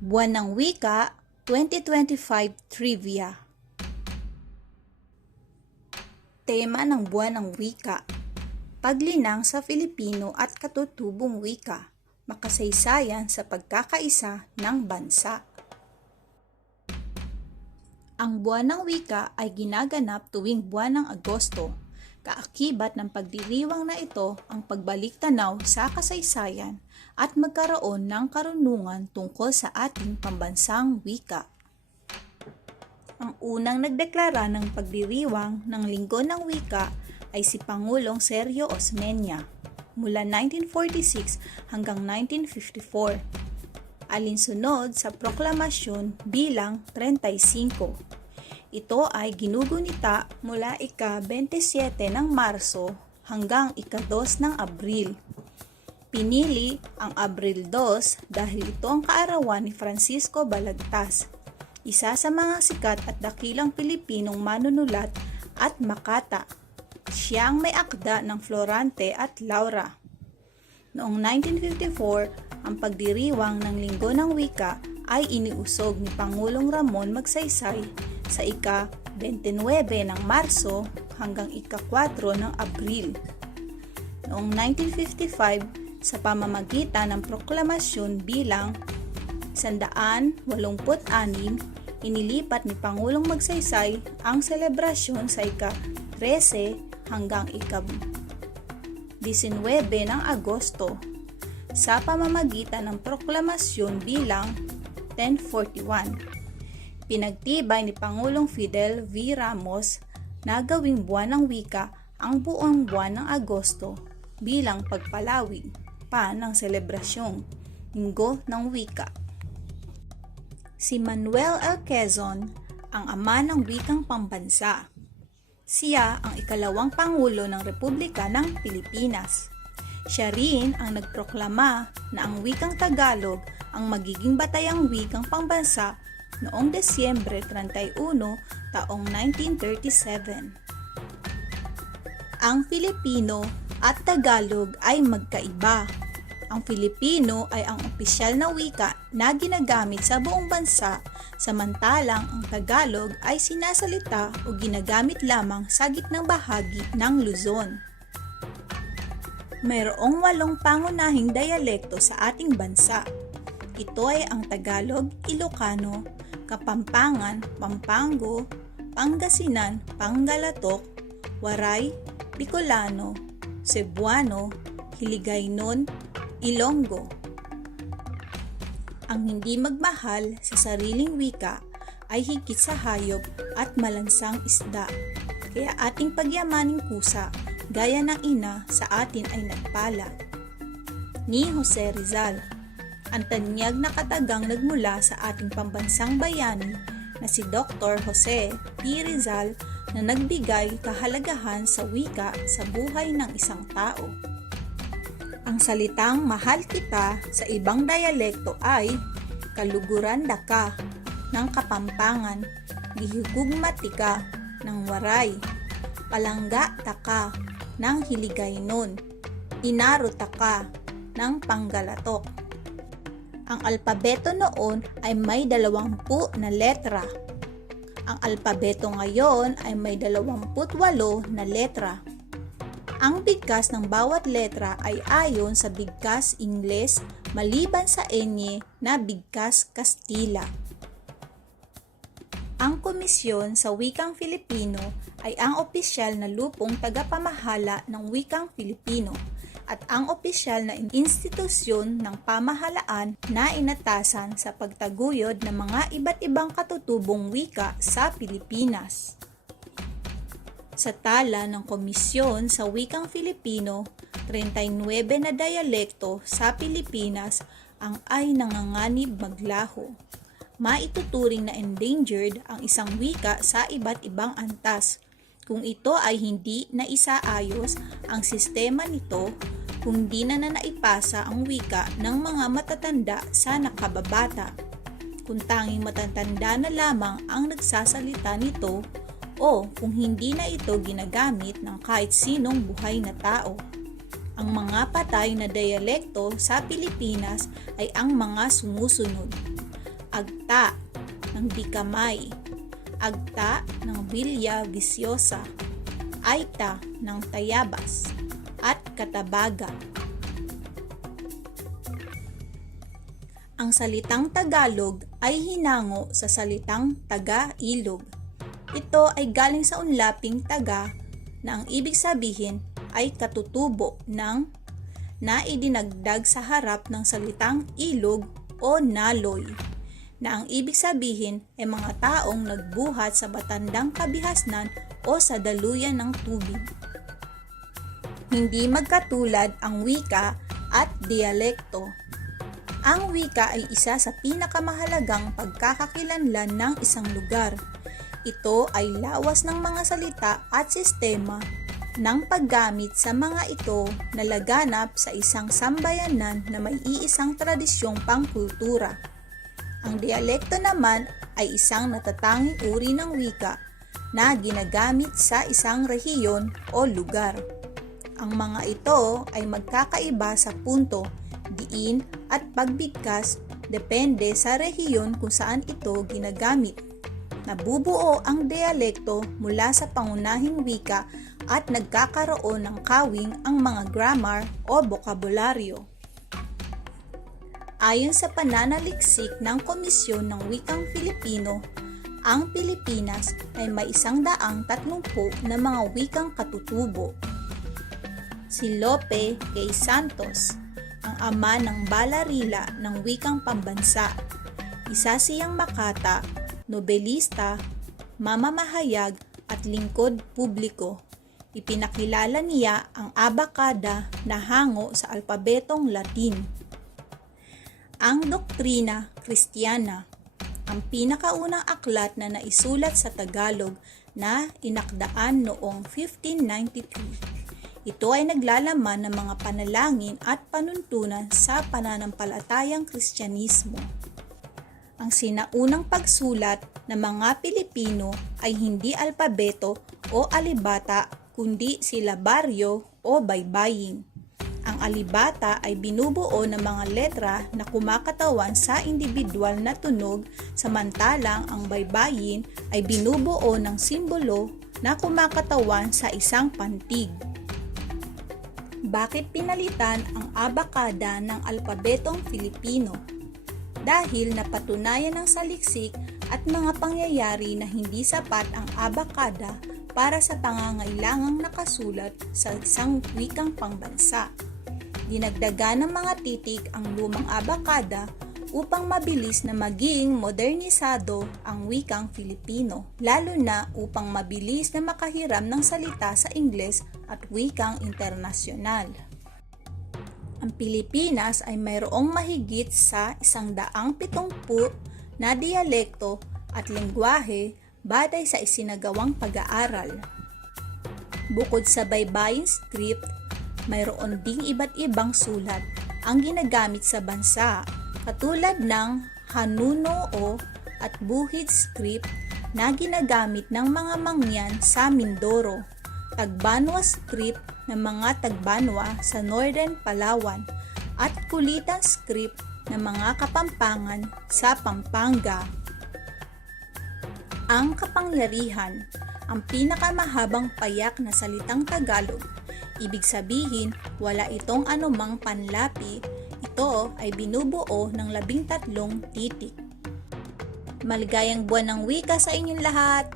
Buwan ng Wika 2025 Trivia Tema ng Buwan ng Wika Paglinang sa Filipino at katutubong wika, makasaysayan sa pagkakaisa ng bansa. Ang buwan ng wika ay ginaganap tuwing buwan ng Agosto. Kaakibat ng pagdiriwang na ito ang pagbalik tanaw sa kasaysayan at magkaroon ng karunungan tungkol sa ating pambansang wika. Ang unang nagdeklara ng pagdiriwang ng Linggo ng Wika ay si Pangulong Sergio Osmeña mula 1946 hanggang 1954 alinsunod sa proklamasyon bilang 35. Ito ay ginugunita mula ika-27 ng Marso hanggang ika-2 ng Abril. Pinili ang Abril 2 dahil ito ang kaarawan ni Francisco Balagtas, isa sa mga sikat at dakilang Pilipinong manunulat at makata. Siya ang may akda ng Florante at Laura. Noong 1954, ang pagdiriwang ng Linggo ng Wika ay iniusog ni Pangulong Ramon Magsaysay sa ika-29 ng Marso hanggang ika-4 ng Abril. Noong 1955, sa pamamagitan ng proklamasyon bilang 186, inilipat ni Pangulong Magsaysay ang selebrasyon sa ika-13 hanggang ika-19 ng Agosto sa pamamagitan ng proklamasyon bilang 1041. Pinagtibay ni Pangulong Fidel V. Ramos na gawing buwan ng wika ang buong buwan ng Agosto bilang pagpalawig pa ng selebrasyong Linggo ng Wika. Si Manuel L. Quezon ang ama ng wikang pambansa. Siya ang ikalawang Pangulo ng Republika ng Pilipinas. Siya rin ang nagproklama na ang wikang Tagalog ang magiging batayang wikang pambansa noong Desyembre 31 taong 1937. Ang Filipino at Tagalog ay magkaiba. Ang Filipino ay ang opisyal na wika na ginagamit sa buong bansa, samantalang ang Tagalog ay sinasalita o ginagamit lamang sa gitnang bahagi ng Luzon. Mayroong walong pangunahing dialekto sa ating bansa. Ito ay ang Tagalog, Ilocano, Kapampangan, Pampango, Pangasinan, Panggalatok, Waray, Bicolano, Cebuano, Hiligaynon, Ilonggo. Ang hindi magmahal sa sariling wika ay higit sa hayop at malansang isda. Kaya ating pagyamaning kusa, gaya ng ina sa atin ay nagpala. Ni Jose Rizal, ang tanyag na katagang nagmula sa ating pambansang bayani na si Dr. Jose P. Rizal na nagbigay kahalagahan sa wika sa buhay ng isang tao. Ang salitang mahal kita sa ibang dialekto ay kaluguran daka ng kapampangan, gihugugmatika ng waray, palangga taka ng hiligaynon, inaro taka ng panggalatok. Ang alpabeto noon ay may dalawampu na letra. Ang alpabeto ngayon ay may dalawamputwalo na letra. Ang bigkas ng bawat letra ay ayon sa bigkas Ingles maliban sa enye na bigkas Kastila. Ang komisyon sa wikang Filipino ay ang opisyal na lupong tagapamahala ng wikang Filipino at ang opisyal na institusyon ng pamahalaan na inatasan sa pagtaguyod ng mga iba't ibang katutubong wika sa Pilipinas. Sa tala ng Komisyon sa Wikang Filipino, 39 na dialekto sa Pilipinas ang ay nanganganib maglaho. Maituturing na endangered ang isang wika sa iba't ibang antas. Kung ito ay hindi na isaayos ang sistema nito, kung di na na naipasa ang wika ng mga matatanda sa nakababata. Kung tanging matatanda na lamang ang nagsasalita nito, o kung hindi na ito ginagamit ng kahit sinong buhay na tao. Ang mga patay na dialekto sa Pilipinas ay ang mga sumusunod. agta ng Dikamay, agta ng Villa Viciosa, aita ng Tayabas, at katabaga. Ang salitang Tagalog ay hinango sa salitang Taga-Ilog. Ito ay galing sa unlaping taga na ang ibig sabihin ay katutubo ng na idinagdag sa harap ng salitang ilog o naloy na ang ibig sabihin ay mga taong nagbuhat sa batandang kabihasnan o sa daluyan ng tubig. Hindi magkatulad ang wika at dialekto. Ang wika ay isa sa pinakamahalagang pagkakakilanlan ng isang lugar. Ito ay lawas ng mga salita at sistema ng paggamit sa mga ito na laganap sa isang sambayanan na may iisang tradisyong pangkultura. Ang dialekto naman ay isang natatanging uri ng wika na ginagamit sa isang rehiyon o lugar. Ang mga ito ay magkakaiba sa punto, diin at pagbigkas depende sa rehiyon kung saan ito ginagamit. Nabubuo ang dialekto mula sa pangunahing wika at nagkakaroon ng kawing ang mga grammar o bokabularyo. Ayon sa pananaliksik ng Komisyon ng Wikang Filipino, ang Pilipinas ay may isang daang tatlumpu na mga wikang katutubo. Si Lope K. Santos, ang ama ng balarila ng wikang pambansa. Isa siyang makata, nobelista, mamamahayag at lingkod publiko. Ipinakilala niya ang abakada na hango sa alpabetong Latin. Ang doktrina Kristiyana, ang pinakaunang aklat na naisulat sa Tagalog na inakdaan noong 1593. Ito ay naglalaman ng mga panalangin at panuntunan sa pananampalatayang Kristyanismo. Ang sinaunang pagsulat ng mga Pilipino ay hindi alpabeto o alibata kundi silabaryo o baybayin. Ang alibata ay binubuo ng mga letra na kumakatawan sa individual na tunog samantalang ang baybayin ay binubuo ng simbolo na kumakatawan sa isang pantig. Bakit pinalitan ang abakada ng alpabetong Filipino? Dahil napatunayan ng saliksik at mga pangyayari na hindi sapat ang abakada para sa pangangailangang nakasulat sa isang wikang pangbansa. Dinagdagan ng mga titik ang lumang abakada upang mabilis na maging modernisado ang wikang Filipino, lalo na upang mabilis na makahiram ng salita sa Ingles at wikang internasyonal. Ang Pilipinas ay mayroong mahigit sa isang daang pitongpu na dialekto at lengguwahe batay sa isinagawang pag-aaral. Bukod sa baybayin script, mayroon ding iba't ibang sulat ang ginagamit sa bansa katulad ng Hanunoo at Buhid script na ginagamit ng mga mangyan sa Mindoro, Tagbanwa script ng mga Tagbanwa sa Northern Palawan at Kulitan script ng mga Kapampangan sa Pampanga. Ang kapangyarihan, ang pinakamahabang payak na salitang Tagalog. Ibig sabihin, wala itong anumang panlapi. Ito ay binubuo ng labing tatlong titik. Maligayang buwan ng wika sa inyong lahat!